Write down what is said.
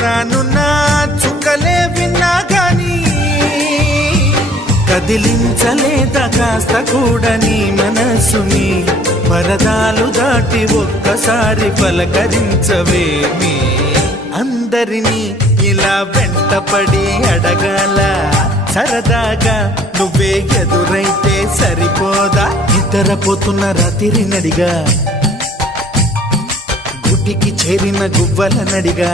దూరానున్న చుక్కలే విన్నా గాని కదిలించలేదా కాస్త కూడా నీ మనసుని పరదాలు దాటి ఒక్కసారి పలకరించవేమి అందరినీ ఇలా వెంటపడి అడగాల సరదాగా నువ్వే ఎదురైతే సరిపోదా నిద్రపోతున్న రాత్రి నడిగా గుడికి చేరిన గువ్వల నడిగా